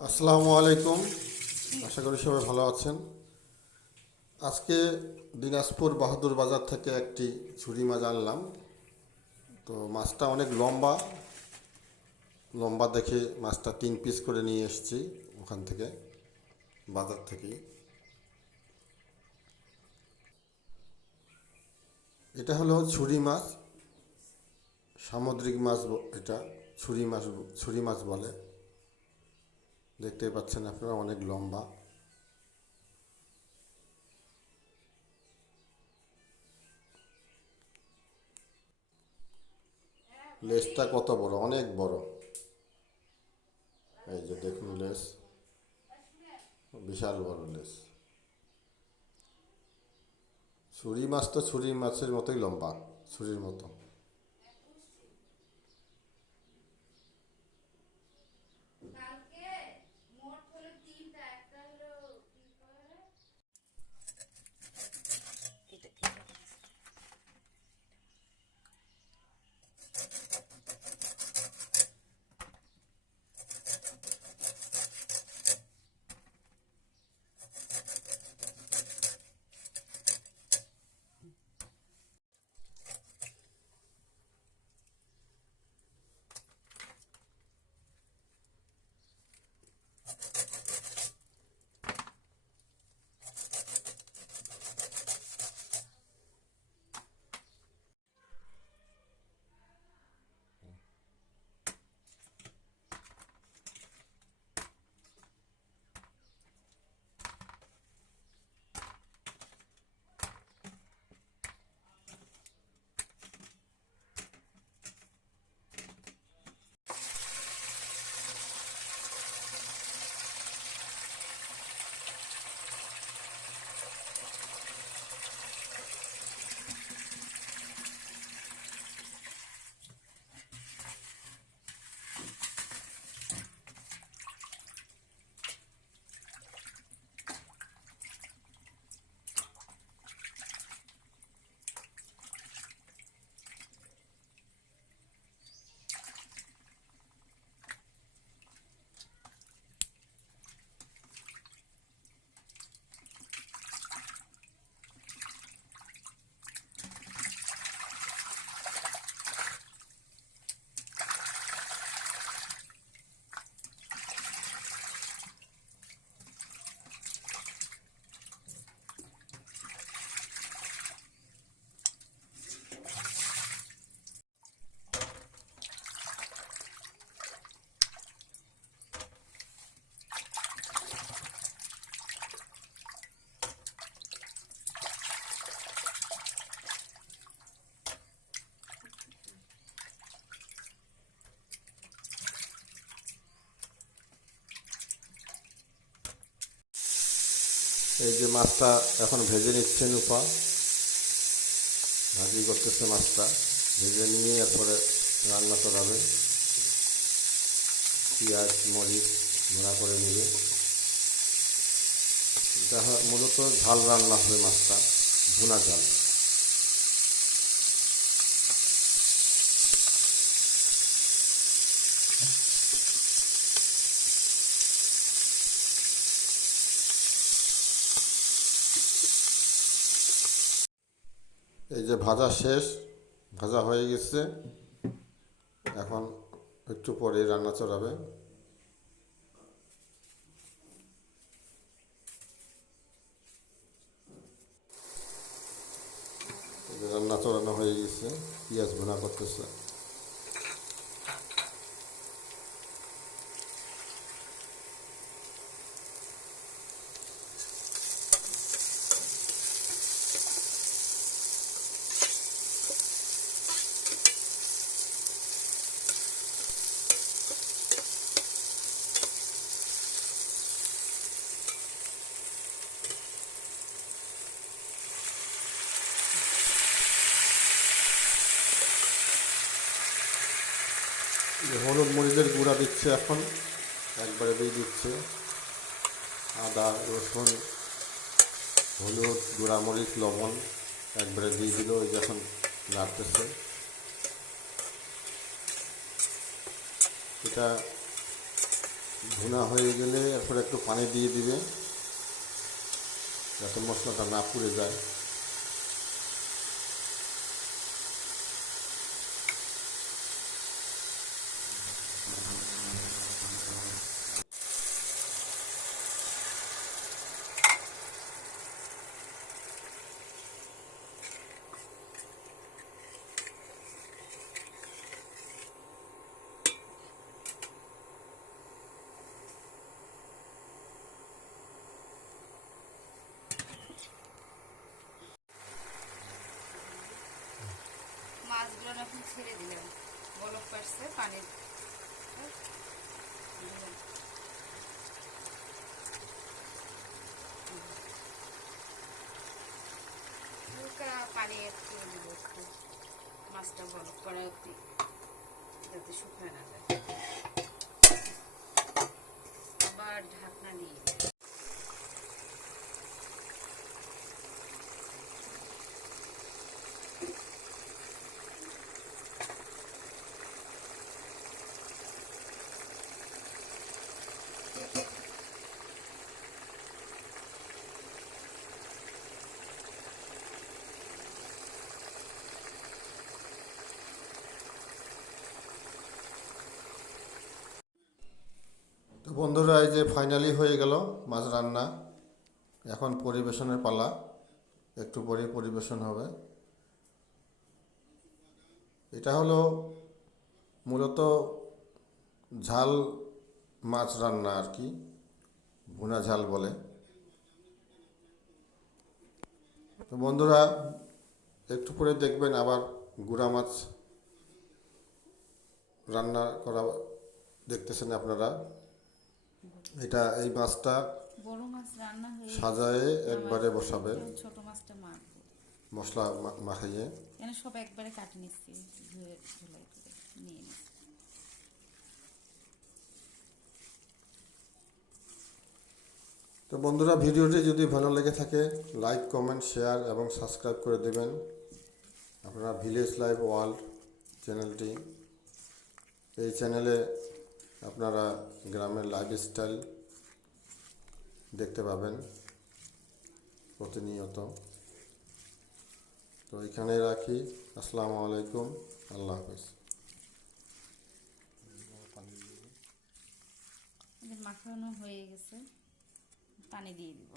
আসসালামু আলাইকুম। আশা করি সবাই ভালো আছেন। আজকে দিনাজপুর বাহাদুর বাজার থেকে একটি ছুরি মাছ আনলাম। তো মাছটা অনেক লম্বা। লম্বা দেখে মাছটা তিন পিস করে নিয়ে এসেছি ওখান থেকে, বাজার থেকে। এটা হলো ছুরি মাছ। সামুদ্রিক মাছ এটা ছুরি মাছ ছুরি মাছ বলে। দেখতে পাচ্ছেন আপনারা অনেক লম্বা। লেসটা কত বড়? অনেক বড়। এই যে দেখুন লেস। বিশাল বড় লেস। ছুরি মাছ তো ছুরি মাছের মতোই লম্বা, ছুরির মতো। এই যে মাছটা এখন ভেজে নিচ্ছে নুপা ভাজি করতেছে মাছটা। ভেজে নিয়ে এরপরে রান্না করাবে। পেঁয়াজ, মরিচ ভোড়া করে নেবে। মূলত ঝাল রান্না হবে মাছটা, ভুনা ঝাল। এই যে ভাজা শেষ, ভাজা হয়ে গেছে। এখন একটু পরে রান্না চড়াবে। রান্না চড়ানো হয়ে গেছে, পেঁয়াজ ভুনা করতেছে। যে হলুদ মরিচের গুঁড়া দিচ্ছে এখন, একবারে দিয়ে দিচ্ছে। আদা, রসুন, হলুদ, গুঁড়া মরিচ, লবণ একবারে দিয়ে দিল ওই যে এখন নাড়তেছে। এটা ভুনা হয়ে গেলে এরপর একটু পানি দিয়ে দিবে, যাতে মশলাটা না পুড়ে যায়। মাছগুলো এখন ছেড়ে দিলাম বলক পাশছে পানির হালকা পানি অ্যাড করে একটু। মাছটা বলক করা অব্দি যাতে শুকায় না যায়। আবার ঢাকনা দিয়ে বন্ধুরা, এই যে ফাইনালি হয়ে গেল মাছ রান্না। এখন পরিবেশনের পালা। একটু পরে পরিবেশন হবে। এটা হলো মূলত ঝাল মাছ রান্না আর কি, ভুনা ঝাল বলে। তো বন্ধুরা, একটু পরে দেখবেন আবার গুড়া মাছ রান্না করা দেখতেছেন আপনারা। এটা এই মাছটা বড় মাছ রান্না হয়ে সাজায়ে একবারে বসাবে। ছোট মাছটা মাখবো। মশলা মাখাইয়ে এখানে সব একবারে কাটে নিচ্ছি। ধুয়ে ধুলাই করে নিয়ে নিচ্ছি। তো বন্ধুরা ভিডিওটি যদি ভালো লেগে থাকে লাইক কমেন্ট শেয়ার এবং সাবস্ক্রাইব করে দেবেন। আপনারা ভিলেজ লাইফ ওয়ার্ল্ড চ্যানেলটি এই চ্যানেলে আপনারা গ্রামের লাইফ স্টাইল দেখতে পাবেন প্রতিনিয়ত। তো এখানে রাখি। আসসালামু আলাইকুম। আল্লাহ হাফিজ। মাখানো হয়ে গেছে। পানি দিয়ে দিব।